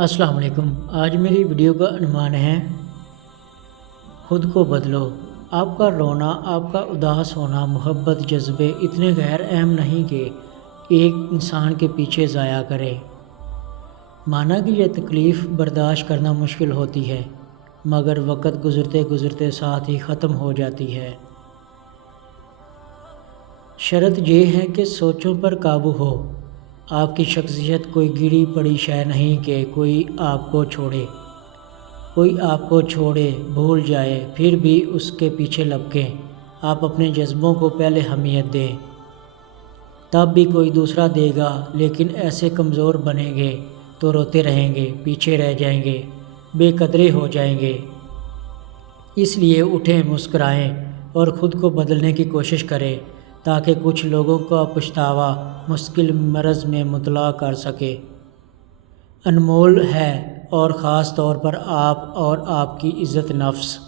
السلام علیکم۔ آج میری ویڈیو کا عنوان ہے خود کو بدلو۔ آپ کا رونا، آپ کا اداس ہونا، محبت، جذبے اتنے غیر اہم نہیں کہ ایک انسان کے پیچھے ضائع کرے۔ مانا کہ یہ تکلیف برداشت کرنا مشکل ہوتی ہے، مگر وقت گزرتے گزرتے ساتھ ہی ختم ہو جاتی ہے۔ شرط یہ ہے کہ سوچوں پر قابو ہو۔ آپ کی شخصیت کوئی گری پڑی شے نہیں کہ کوئی آپ کو چھوڑے بھول جائے پھر بھی اس کے پیچھے لپکیں۔ آپ اپنے جذبوں کو پہلے اہمیت دیں، تب بھی کوئی دوسرا دے گا، لیکن ایسے کمزور بنیں گے تو روتے رہیں گے، پیچھے رہ جائیں گے، بے قدرے ہو جائیں گے۔ اس لیے اٹھیں، مسکرائیں اور خود کو بدلنے کی کوشش کریں تاکہ کچھ لوگوں کا پچھتاوا مشکل مرض میں مبتلا کر سکے۔ انمول ہے، اور خاص طور پر آپ اور آپ کی عزت نفس۔